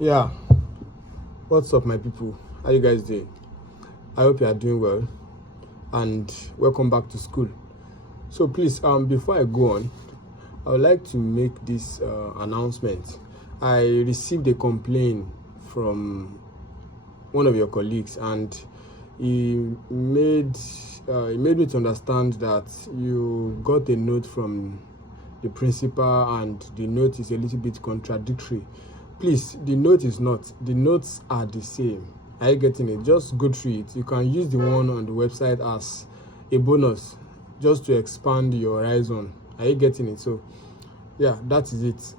Yeah, what's up, my people? How you guys doing? I hope you are doing well, and welcome back to school. So please, before I go on, I would like to make this announcement. I received a complaint from one of your colleagues, and he made me to understand that you got a note from the principal, and the note is a little bit contradictory. Please, the note is not. The notes are the same. Are you getting it? Just go through it. You can use the one on the website as a bonus, just to expand your horizon. Are you getting it? So yeah, that is it.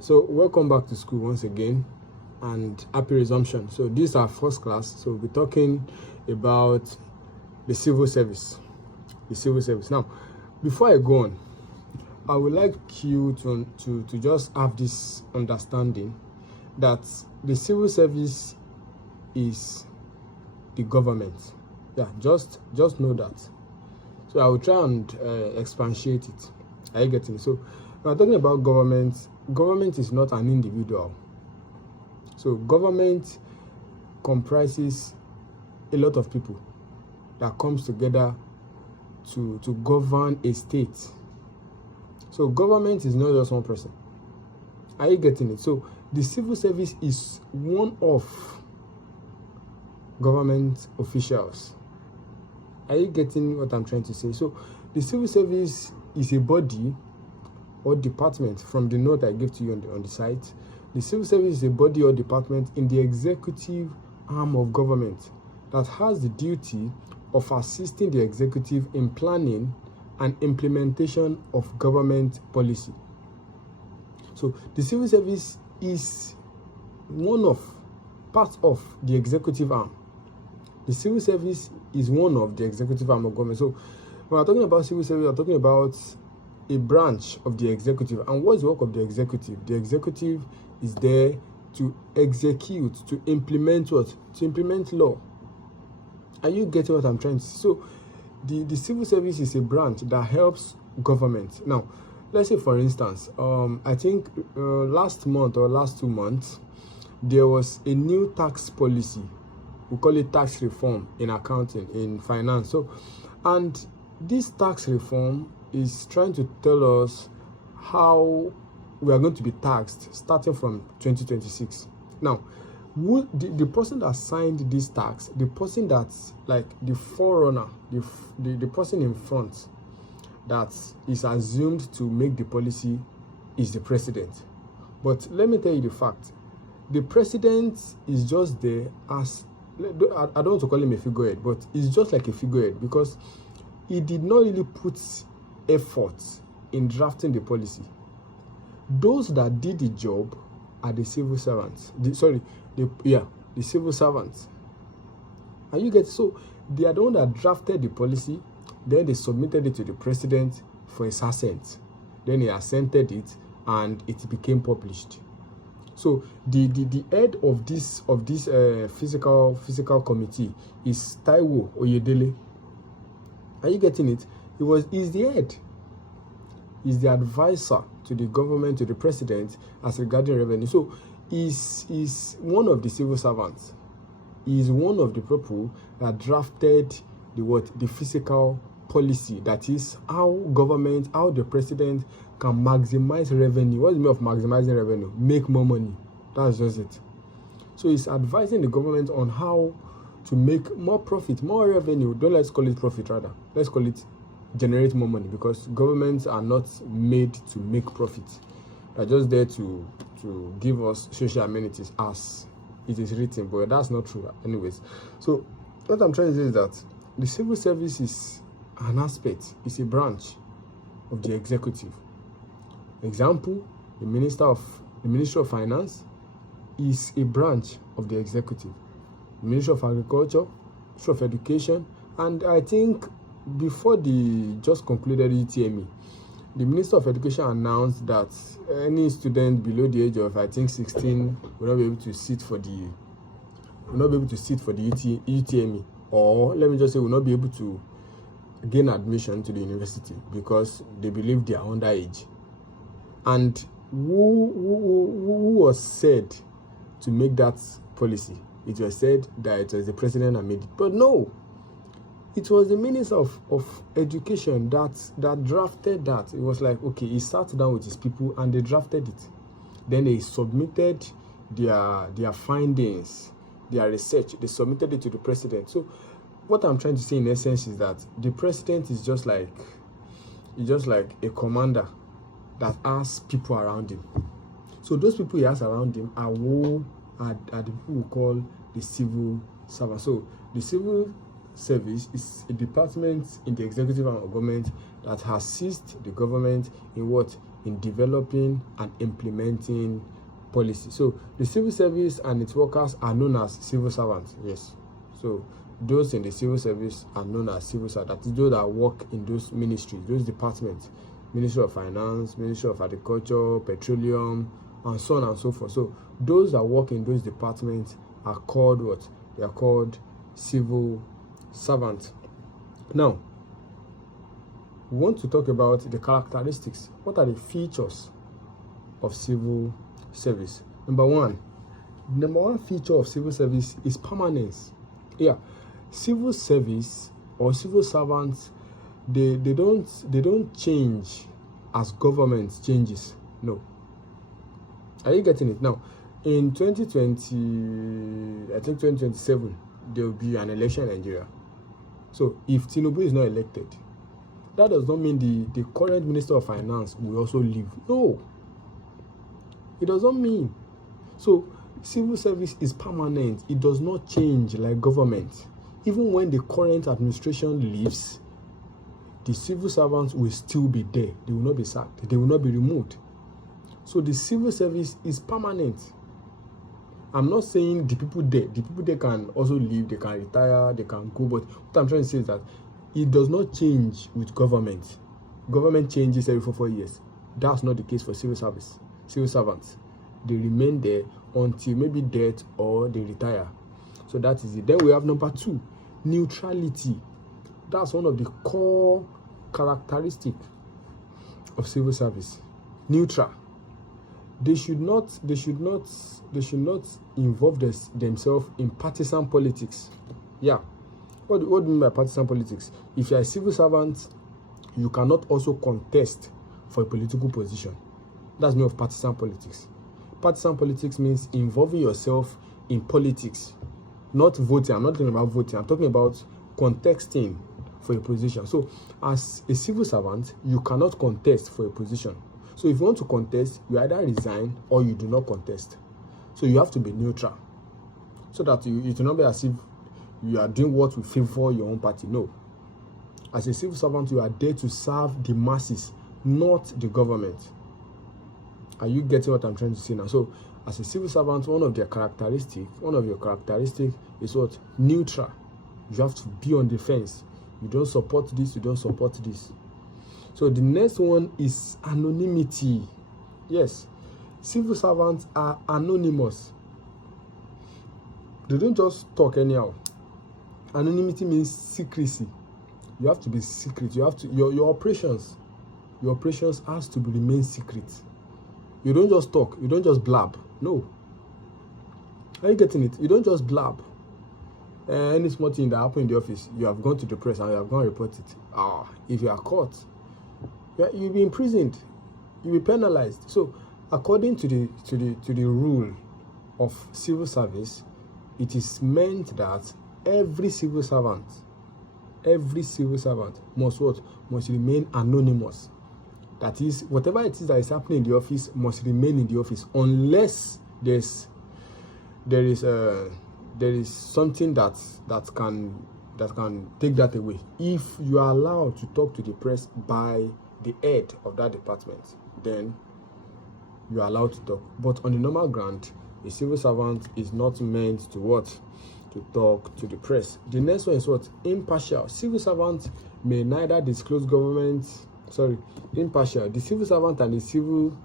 So welcome back to school once again, and happy resumption. So this is our first class, so we'll be talking about the civil service. Now, before I go on, I would like you to just have this understanding that the civil service is the government. Yeah, just know that. So I will try and expatiate it. Are you getting it? So we are talking about government. Government is not an individual. So government comprises a lot of people that comes together to govern a state. So government is not just one person. Are you getting it? So the civil service is one of government officials. Are you getting what I'm trying to say? So the civil service is a body or department. From the note I gave to you on the site, the civil service is a body or department in the executive arm of government that has the duty of assisting the executive in planning and implementation of government policy. So the civil service is part of the executive arm. The civil service is one of the executive arm of government. So when we're talking about civil service, we're talking about a branch of the executive. And what's the work of the executive? The executive is there to execute, to implement what? To implement law. Are you getting what I'm trying to say? So the civil service is a branch that helps government. Now, let's say, for instance, I think last month or last 2 months, there was a new tax policy. We call it tax reform in accounting, in finance. So, and this tax reform is trying to tell us how we are going to be taxed starting from 2026. Now, the person that signed this tax, the person that's like the forerunner, the person in front that is assumed to make the policy is the president. But let me tell you the fact. The president is just there as, I don't want to call him a figurehead, but he's just like a figurehead because he did not really put effort in drafting the policy. Those that did the job are the civil servants. The civil servants. And you get, so they are the one that drafted the policy, then they submitted it to the president for his assent. Then he assented it and it became published. So the head of this physical committee is Taiwo Oyedele. Are you getting it? He's the head. He's the advisor to the government, to the president, as regarding revenue. So he's one of the civil servants. He is one of the people that drafted the physical policy. That is how the president can maximize revenue. What's the meaning of maximizing revenue? Make more money. That's just it. So he's advising the government on how to make more profit, more revenue. Let's call it profit, rather. Let's call it generate more money, because governments are not made to make profit. They're just there to give us social amenities as it is written, but that's not true anyways. So what I'm trying to say is that the civil service is an aspect, it's a branch of the executive. Example, the Ministry of Finance is a branch of the executive. The Ministry of Agriculture, Ministry of Education, and I think before the just concluded UTME, the Minister of Education announced that any student below the age of, I think, 16 will not be able to sit for the UTME, or let me just say, will not be able to gain admission to the university because they believe they are underage. And who was said to make that policy. It was said that it was the president that made it. But no, it was the Minister of Education that drafted that. It was like, okay, he sat down with his people and they drafted it. Then they submitted their findings, their research. They submitted it to the president. So what I'm trying to say in essence is that the president is just like a commander that has people around him. So those people he has around him are the people we call the civil servants. So the civil service is a department in the executive arm of government that assists the government in developing and implementing policy. So the civil service and its workers are known as civil servants. Yes. So those in the civil service are known as civil servants. That is those that work in those ministries, those departments. Ministry of Finance, Ministry of Agriculture, Petroleum, and so on and so forth. So those that work in those departments are called what? They are called civil servants. Now, we want to talk about the characteristics. What are the features of civil service? Number one feature of civil service is permanence. Yeah, civil service or civil servants, they don't change as government changes. No. Are you getting it? Now, in 2020, I think 2027, there will be an election in Nigeria. So if Tinubu is not elected, that does not mean the current Minister of Finance will also leave. No. It does not mean. So civil service is permanent. It does not change like government. Even when the current administration leaves, the civil servants will still be there. They will not be sacked. They will not be removed. So the civil service is permanent. I'm not saying the people there can also leave, they can retire, they can go, but what I'm trying to say is that it does not change with government. Government changes every 4 years. That's not the case for civil servants. They remain there until maybe death or they retire. So that is it. Then we have number 2, neutrality. That's one of the core characteristics of civil service. Neutral. They should not involve themselves in partisan politics. Yeah. What do you mean by partisan politics? If you are a civil servant, you cannot also contest for a political position. That's meaning of partisan politics. Partisan politics means involving yourself in politics, not voting. I'm not talking about voting. I'm talking about contesting for a position. So as a civil servant, you cannot contest for a position. So if you want to contest, you either resign or you do not contest. So you have to be neutral, so that it will not be as if you are doing what will favor your own party. No. As a civil servant, you are there to serve the masses, not the government. Are you getting what I'm trying to say now? So as a civil servant, one of your characteristics is what? Neutral. You have to be on the fence. You don't support this, you don't support this. So the next one is anonymity. Yes, civil servants are anonymous. They don't just talk anyhow. Anonymity means secrecy. You have to be secret. You have to your operations has to remain secret. You don't just talk. You don't just blab. No. Are you getting it? You don't just blab. Any small thing that happened in the office, you have gone to the press and you have gone to report it. If you are caught, you'll be imprisoned. You'll be penalized. So, according to the rule of civil service, it is meant that every civil servant must remain anonymous. That is, whatever it is that is happening in the office must remain in the office, unless there is something that can take that away. If you are allowed to talk to the press by the head of that department, then you are allowed to talk. But on the normal ground, a civil servant is not meant to talk to the press. The next one is what? Impartial. Civil servants may neither disclose impartial. The civil servant and the civil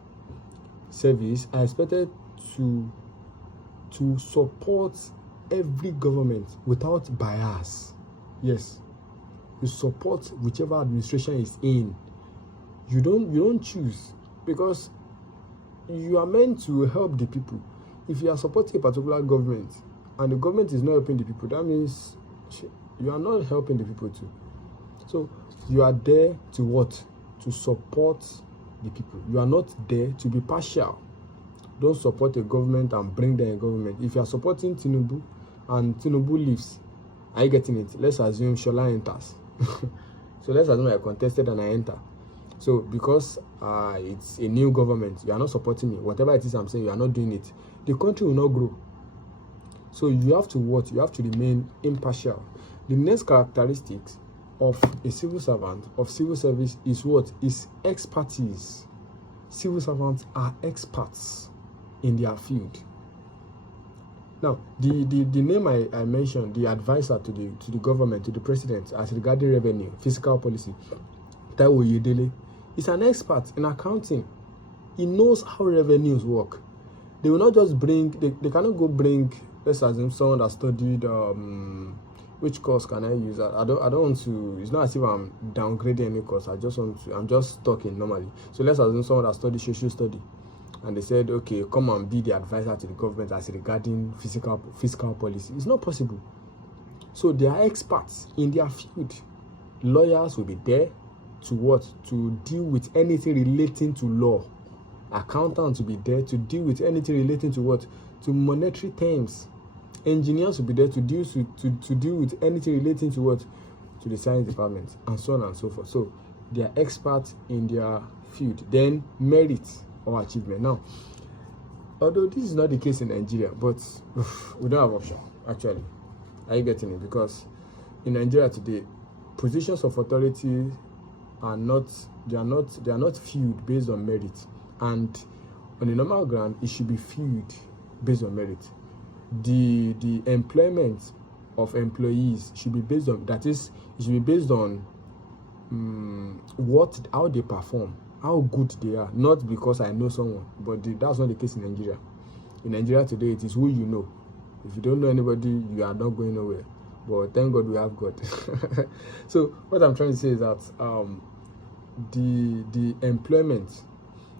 service are expected to support every government without bias. Yes, you support whichever administration is in. You don't choose, because you are meant to help the people. if you are supporting a particular government and the government is not helping the people, that means you are not helping the people too. So you are there to what? To support the people. You are not there to be partial. Don't support a government and bring them a government. If you are supporting Tinubu and Tinubu leaves, are you getting it? Let's assume Shola enters. So let's assume I contested and I enter. So because it's a new government, you are not supporting me. Whatever it is I'm saying, you are not doing it. The country will not grow. So you have to what? You have to remain impartial. The next characteristics of a civil servant, of civil service, is what? Is expertise. Civil servants are experts in their field. Now, the name I mentioned, the advisor to the government, to the president, as regarding revenue, fiscal policy, Taiwo Oyedele, is an expert in accounting. He knows how revenues work. They will not just bring, they cannot go bring, let's assume someone that studied, which course can I use? I don't want to, it's not as if I'm downgrading any course. I'm just talking normally. So let's assume someone that studied social study, and they said, okay, come and be the advisor to the government as regarding fiscal policy. It's not possible. So they are experts in their field. Lawyers will be there to what? To deal with anything relating to law. Accountants will be there to deal with anything relating to what? To monetary terms. Engineers will be there to deal with anything relating to what? To the science department, and so on and so forth. So they are experts in their field. Then merit or achievement. Now, although this is not the case in Nigeria, but we don't have option, actually. Are you getting it? Because in Nigeria today, positions of authority are not filled based on merit. And on a normal ground, it should be filled based on merit. The employment of employees should be based on, that is, it should be based on how they perform, how good they are, not because I know someone. But that's not the case in Nigeria. In Nigeria today, it is who you know. If you don't know anybody, you are not going nowhere. But thank God we have God. So what I'm trying to say is that the employment,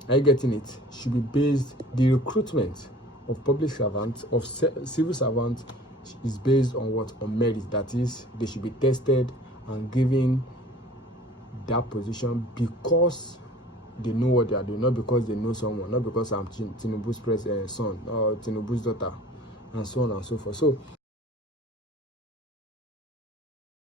are you getting it, should be based, the recruitment of public servants, of civil servants, is based on what? On merit. That is, they should be tested and given that position because they know what they are doing, not because they know someone, not because I'm Tinubu's son or Tinubu's daughter, and so on and so forth. So